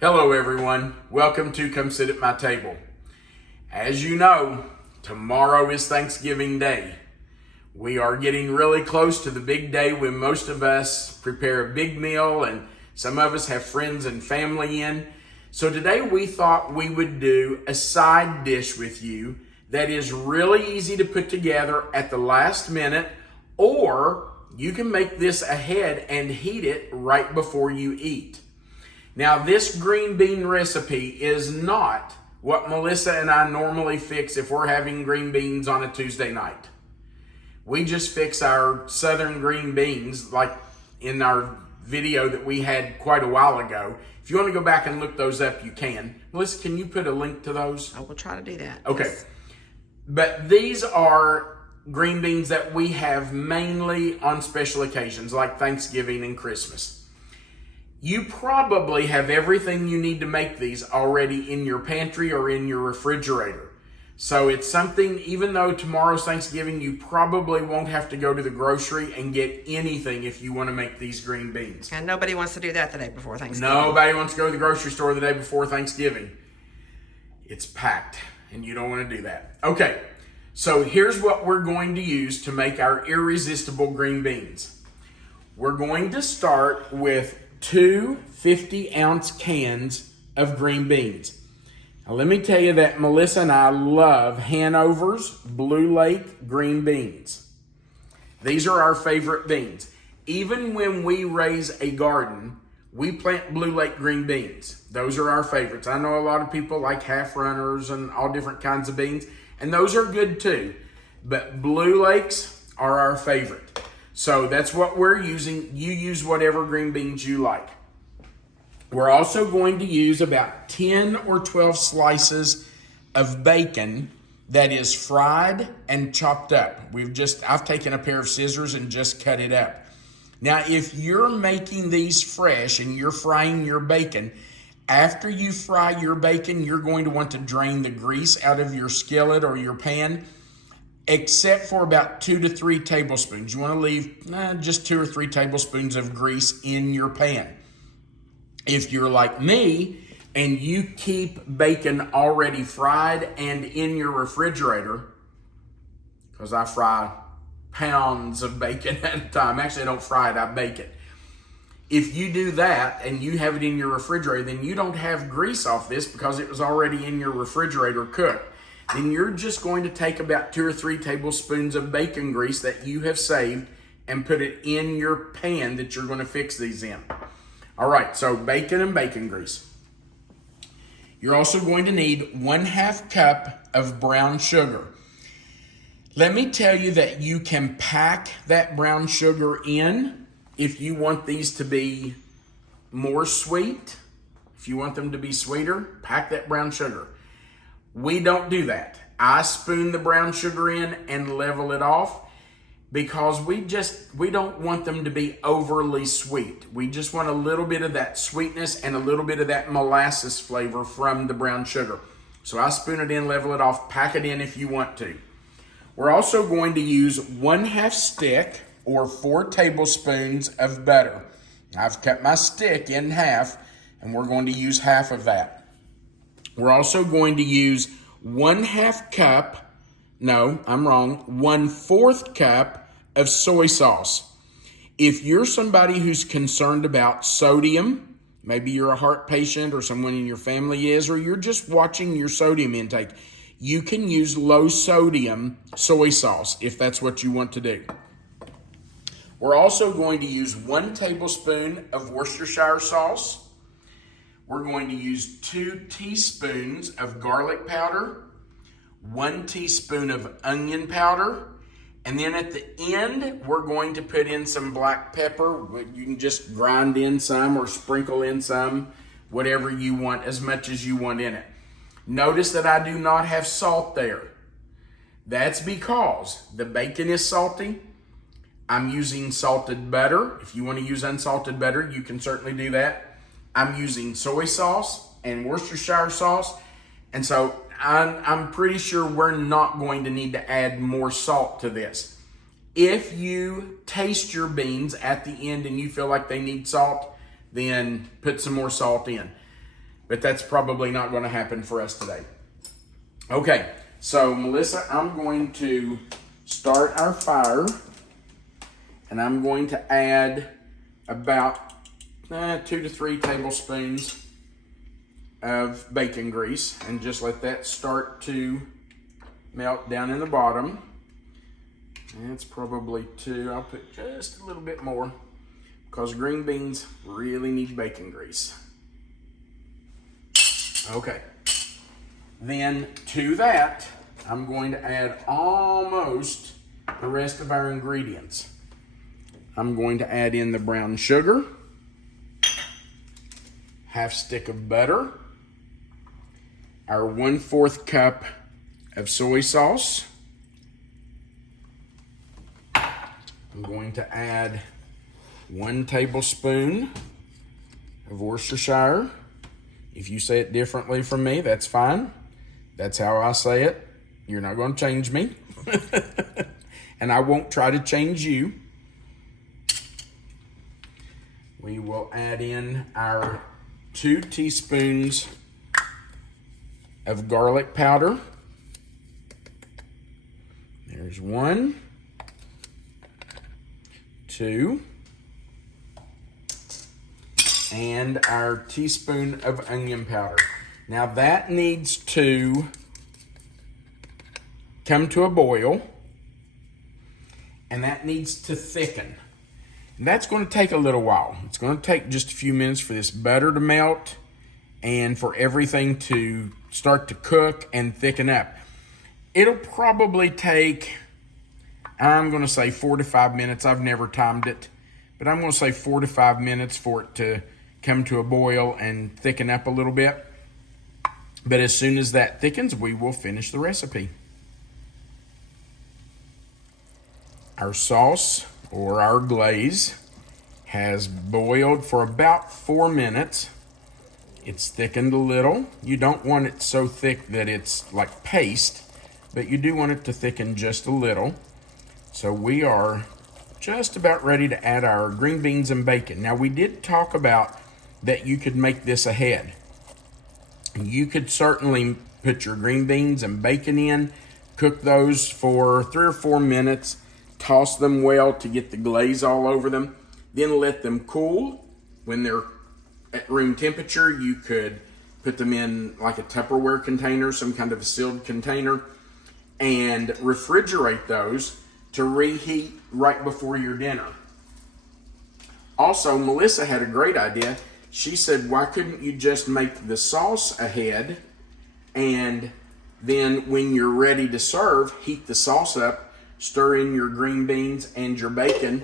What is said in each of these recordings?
Hello everyone, welcome to Come Sit at My Table. As you know, tomorrow is Thanksgiving Day. We are getting really close to the big day when most of us prepare a big meal and some of us have friends and family in. So today we thought we would do a side dish with you that is really easy to put together at the last minute, or you can make this ahead and heat it right before you eat. Now, this green bean recipe is not what Melissa and I normally fix if we're having green beans on a Tuesday night. We just fix our southern green beans like in our video that we had quite a while ago. If you want to go back and look those up, you can. Melissa, can you put a link to those? I will try to do that. Okay. Yes. But these are green beans that we have mainly on special occasions like Thanksgiving and Christmas. You probably have everything you need to make these already in your pantry or in your refrigerator. So it's something, even though tomorrow's Thanksgiving, you probably won't have to go to the grocery and get anything if you want to make these green beans. And nobody wants to do that the day before Thanksgiving. Nobody wants to go to the grocery store the day before Thanksgiving. It's packed and you don't want to do that. Okay, so here's what we're going to use to make our irresistible green beans. We're going to start with two 50-ounce cans of green beans. Now let me tell you that Melissa and I love Hanover's Blue Lake green beans. These are our favorite beans. Even when we raise a garden, we plant Blue Lake green beans. Those are our favorites. I know a lot of people like half runners and all different kinds of beans, and those are good too. But Blue Lakes are our favorite. So that's what we're using. You use whatever green beans you like. We're also going to use about 10 or 12 slices of bacon that is fried and chopped up. I've taken a pair of scissors and just cut it up. Now, if you're making these fresh and you're frying your bacon, after you fry your bacon, you're going to want to drain the grease out of your skillet or your pan, except for about 2 to 3 tablespoons. You want to leave just 2 or 3 tablespoons of grease in your pan. If you're like me and you keep bacon already fried and in your refrigerator, because I fry pounds of bacon at a time. Actually, I don't fry it, I bake it. If you do that and you have it in your refrigerator, then you don't have grease off this because it was already in your refrigerator cooked. Then you're just going to take about 2 or 3 tablespoons of bacon grease that you have saved and put it in your pan that you're going to fix these in. All right, so bacon and bacon grease. You're also going to need 1/2 cup of brown sugar. Let me tell you that you can pack that brown sugar in if you want these to be more sweet. If you want them to be sweeter, pack that brown sugar. We don't do that. I spoon the brown sugar in and level it off because we don't want them to be overly sweet. We just want a little bit of that sweetness and a little bit of that molasses flavor from the brown sugar. So I spoon it in, level it off, pack it in if you want to. We're also going to use 1/2 stick or 4 tablespoons of butter. I've cut my stick in half and we're going to use half of that. We're also going to use 1/4 cup, no, I'm wrong, 1/4 cup of soy sauce. If you're somebody who's concerned about sodium, maybe you're a heart patient or someone in your family is, or you're just watching your sodium intake, you can use low sodium soy sauce if that's what you want to do. We're also going to use 1 tablespoon of Worcestershire sauce. We're going to use 2 teaspoons of garlic powder, 1 teaspoon of onion powder, and then at the end, we're going to put in some black pepper. You can just grind in some or sprinkle in some, whatever you want, as much as you want in it. Notice that I do not have salt there. That's because the bacon is salty. I'm using salted butter. If you want to use unsalted butter, you can certainly do that. I'm using soy sauce and Worcestershire sauce. And so I'm pretty sure we're not going to need to add more salt to this. If you taste your beans at the end and you feel like they need salt, then put some more salt in. but that's probably not going to happen for us today. Okay, so Melissa, I'm going to start our fire, and I'm going to add about 2 to 3 tablespoons of bacon grease, and just let that start to melt down in the bottom. That's probably 2. I'll put just a little bit more because green beans really need bacon grease. Okay. Then to that, I'm going to add almost the rest of our ingredients. I'm going to add in the brown sugar, half stick of butter, our 1/4 cup of soy sauce. I'm going to add 1 tablespoon of Worcestershire. If you say it differently from me, that's fine. That's how I say it. You're not going to change me. And I won't try to change you. We will add in our 2 teaspoons of garlic powder. There's 1, 2, and our teaspoon of onion powder. Now that needs to come to a boil, and that needs to thicken. And that's going to take a little while. It's going to take just a few minutes for this butter to melt and for everything to start to cook and thicken up. It'll probably take, I'm going to say 4 to 5 minutes. I've never timed it, but I'm going to say 4 to 5 minutes for it to come to a boil and thicken up a little bit. But as soon as that thickens, we will finish the recipe. Our sauce, or our glaze, has boiled for about 4 minutes. It's thickened a little. You don't want it so thick that it's like paste, but you do want it to thicken just a little. So we are just about ready to add our green beans and bacon. Now we did talk about that you could make this ahead. You could certainly put your green beans and bacon in, cook those for 3 or 4 minutes, toss them well to get the glaze all over them, then let them cool. When they're at room temperature, you could put them in like a Tupperware container, some kind of a sealed container, and refrigerate those to reheat right before your dinner. Also, Melissa had a great idea. She said, why couldn't you just make the sauce ahead, and then when you're ready to serve, heat the sauce up, stir in your green beans and your bacon,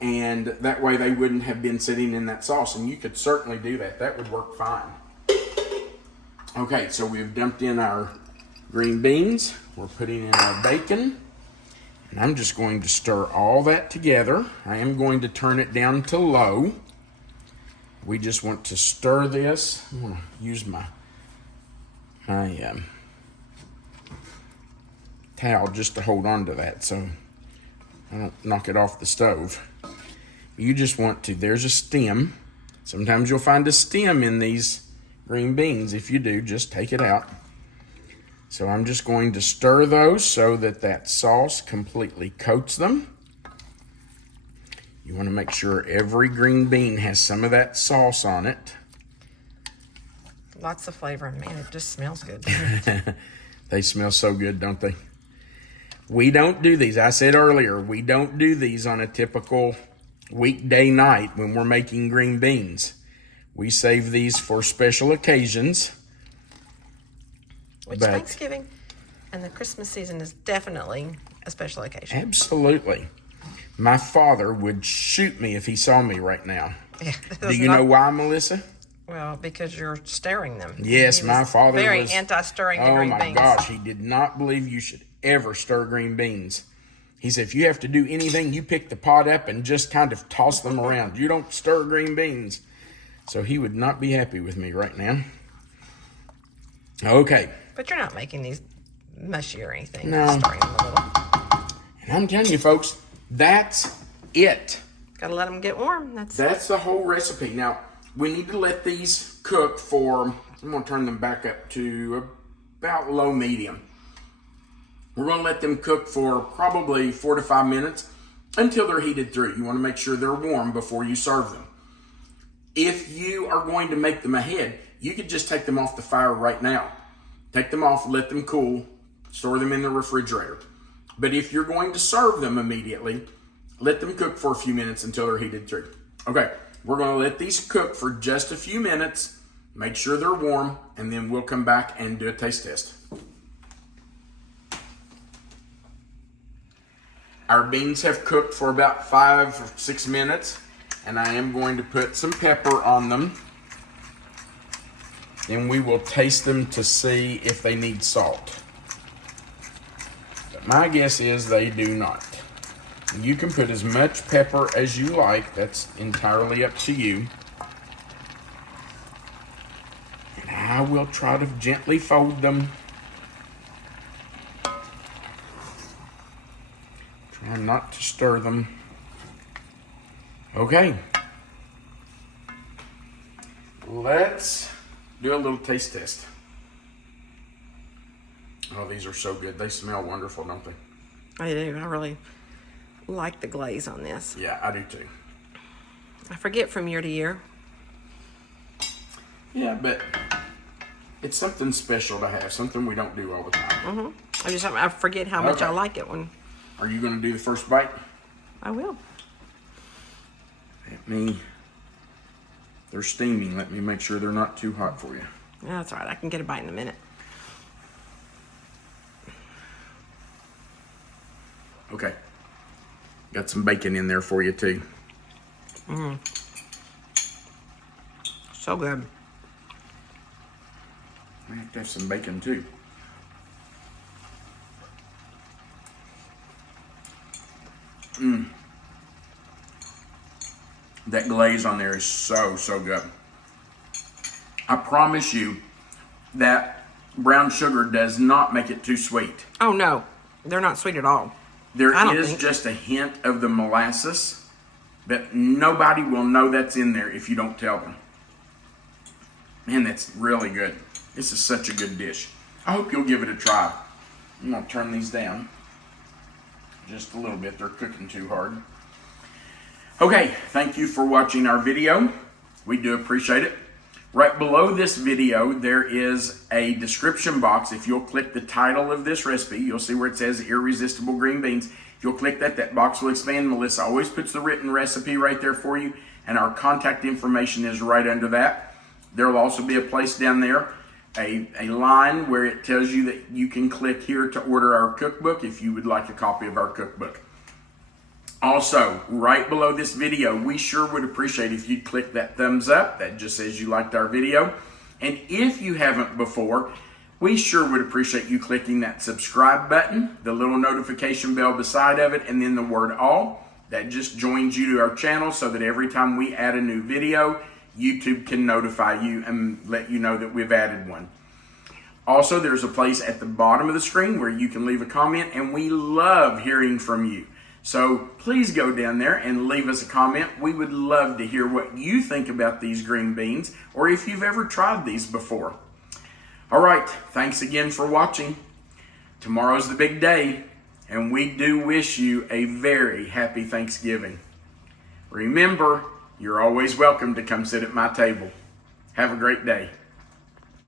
and that way they wouldn't have been sitting in that sauce. And you could certainly do that. That would work fine. Okay, so we've dumped in our green beans. We're putting in our bacon. And I'm just going to stir all that together. I am going to turn it down to low. We just want to stir this. I'm going to use my towel just to hold on to that so I don't knock it off the stove. You just want to, there's a stem. Sometimes you'll find a stem in these green beans. If you do, just take it out. So I'm just going to stir those so that that sauce completely coats them. You want to make sure every green bean has some of that sauce on it. Lots of flavor, and man, it just smells good. They smell so good, don't they? We don't do these. I said earlier, we don't do these on a typical weekday night when we're making green beans. We save these for special occasions. Which Thanksgiving and the Christmas season is definitely a special occasion. Absolutely. My father would shoot me if he saw me right now. Yeah, do you know why, Melissa? Well, because you're stirring them. Yes, my father was very anti-stirring the green beans. Oh my gosh, he did not believe you should ever stir green beans. He said, if you have to do anything, you pick the pot up and just kind of toss them around. You don't stir green beans. So he would not be happy with me right now. Okay. But you're not making these mushy or anything. No. Just stirring them a little. And I'm telling you, folks, that's it. Gotta let them get warm. That's the whole recipe. Now, We need to let these cook for, I'm going to turn them back up to about low medium. We're going to let them cook for probably 4 to 5 minutes until they're heated through. You want to make sure they're warm before you serve them. If you are going to make them ahead, you could just take them off the fire right now. Take them off, let them cool, store them in the refrigerator. But if you're going to serve them immediately, let them cook for a few minutes until they're heated through. Okay, we're going to let these cook for just a few minutes, make sure they're warm, and then we'll come back and do a taste test. Our beans have cooked for about 5 or 6 minutes, and I am going to put some pepper on them. Then we will taste them to see if they need salt. But my guess is they do not. You can put as much pepper as you like. That's entirely up to you. And I will try to gently fold them. Try not to stir them. Okay. Let's do a little taste test. Oh, these are so good. They smell wonderful, don't they? I do. I really like the glaze on this. Yeah, I do too. I forget from year to year. Yeah, but it's something special to have, something we don't do all the time. I forget how much I like it when. Are you going to do the first bite? I will. They're steaming. Let me make sure they're not too hot for you. Yeah, that's all right. I can get a bite in a minute. Okay. Got some bacon in there for you too. So good. I have to have some bacon too. That glaze on there is so good. I promise you that brown sugar does not make it too sweet. Oh no, they're not sweet at all. There is just a hint of the molasses, but nobody will know that's in there if you don't tell them. Man, that's really good. This is such a good dish. I hope you'll give it a try. I'm gonna turn these down just a little bit. They're cooking too hard. Okay, thank you for watching our video. We do appreciate it. Right below this video, there is a description box. If you'll click the title of this recipe, you'll see where it says Irresistible Green Beans. If you'll click that, that box will expand. Melissa always puts the written recipe right there for you, and our contact information is right under that. There will also be a place down there, a line where it tells you that you can click here to order our cookbook if you would like a copy of our cookbook. Also, right below this video, we sure would appreciate if you'd click that thumbs up. That just says you liked our video. And if you haven't before, we sure would appreciate you clicking that subscribe button, the little notification bell beside of it, and then the word all. That just joins you to our channel so that every time we add a new video, YouTube can notify you and let you know that we've added one. Also, there's a place at the bottom of the screen where you can leave a comment, and we love hearing from you. So please go down there and leave us a comment. We would love to hear what you think about these green beans, or if you've ever tried these before. All right, thanks again for watching. Tomorrow's the big day, and we do wish you a very happy Thanksgiving. Remember, you're always welcome to come sit at my table. Have a great day.